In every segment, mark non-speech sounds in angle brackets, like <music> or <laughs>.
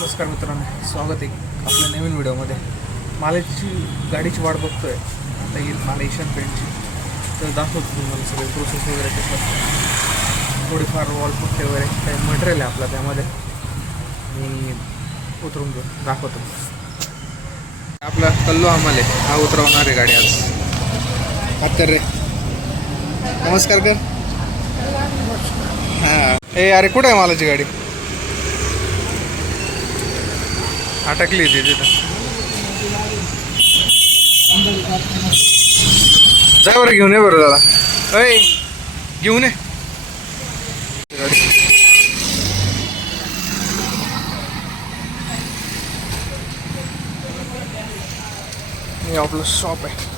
नमस्कार मित्रांनो स्वागत आहे आपल्या नवीन व्हिडिओमध्ये. मालाची गाडीची वाट बघतो आहे आता येईल माला एशियन पेंटची तर दाखवतो तुम्हाला सगळे प्रोसेस वगैरे कसं थोडेफार थोडीफार वॉल पट्टे वगैरे काही मटेरियल आहे आपलं त्यामध्ये. मी उतरून घेऊ दाखवतो. आपला कल्लो आम्हाला हा उतरवणार आहे गाडी आज. हात कर रे. नमस्कार कर. हां. ए अरे कुठं आहे मालाची गाडी? अटकली ती तिथं. जा बरं घेऊन ये बरं दादा. अय घेऊन ये. हे आपलं शॉप आहे.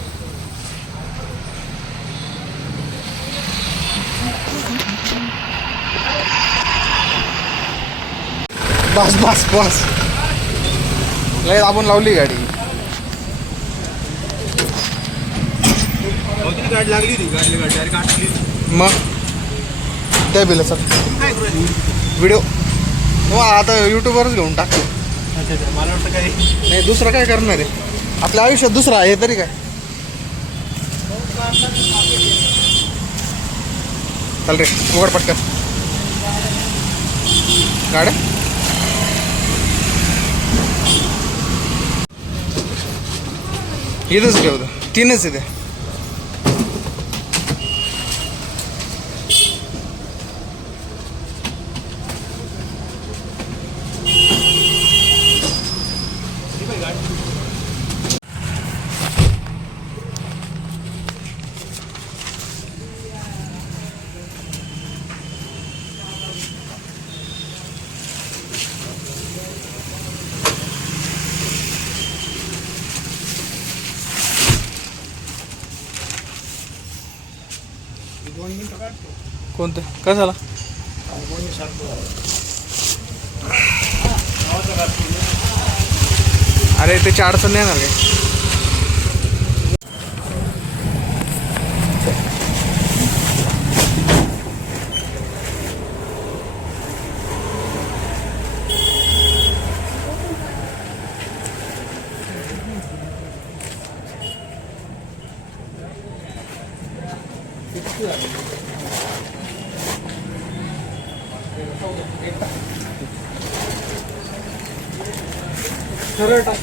बस बस बस. लय आपण लावली गाडी. गाडी लागली मग? त्या बिल सर. व्हिडिओ हो आता यूट्यूबवरच घेऊन टाकतो अच्छा. मला वाटतं काही नाही दुसरं काय करणार आहे? आपल्या आयुष्यात दुसरं आहे तरी काय? चाल रे उघड पटकन. गाड्या? ಇದು ಸರ್ कोणतं? काय झाला? अरे त्याची अडचण नाही येणार काय? सरळ टाक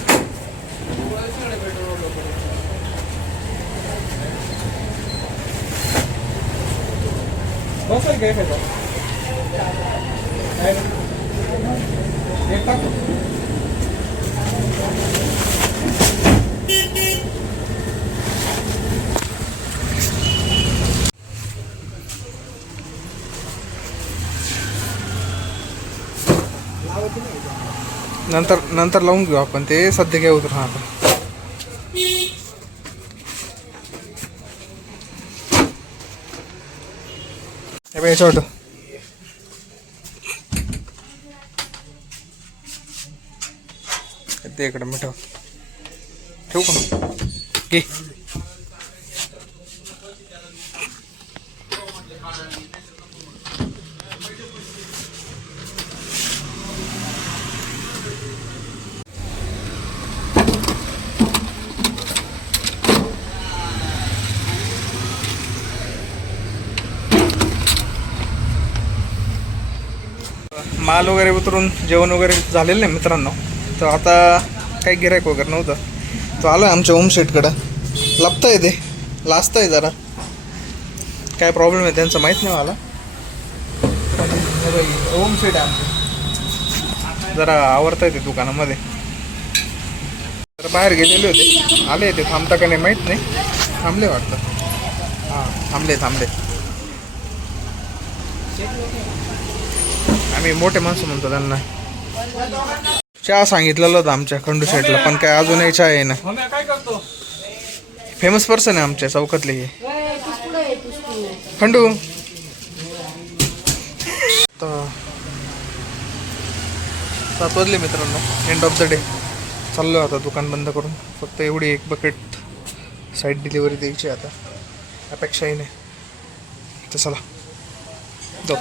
बसेल काय त्याचा काय नाही. एक टाक. नंतर नंतर लावून घेऊ आपण ते. सध्या काय उतर आपण हे ते इकडे मिठव ठेवू का? घे. माल वगैरे उतरून जेवण वगैरे झालेलं नाही मित्रांनो. तर आता काही गिरायक वगैरे नव्हतं. तो आलो आहे आमच्या ओम शेटकडं लपतं आहे ते. लाजतं आहे जरा. काय प्रॉब्लेम आहे त्यांचं माहीत नाही मला. होमशेट ओम आहे आमचं. जरा आवडतं आहे ते दुकानामध्ये. तर बाहेर गेलेले होते. आले ते थांबता का नाही माहीत नाही. थांबले वाटतं. हां थांबले थांबले. आम्ही मोठे माणसं म्हणतो त्यांना. चहा सांगितलेलं होतं आमच्या खंडू शेटला पण काय अजूनही चहा आहे ना मम्मी काय करतो? फेमस पर्सन आहे आमच्या चौकातले. हे खंडू. <laughs> तर सात वाजले मित्रांनो एंड ऑफ द डे चाललो आता दुकान बंद करून. फक्त एवढी एक बकेट साईड डिलिव्हरी द्यायची आहे आता. अपेक्षाही नाही. तर चला. जाऊ.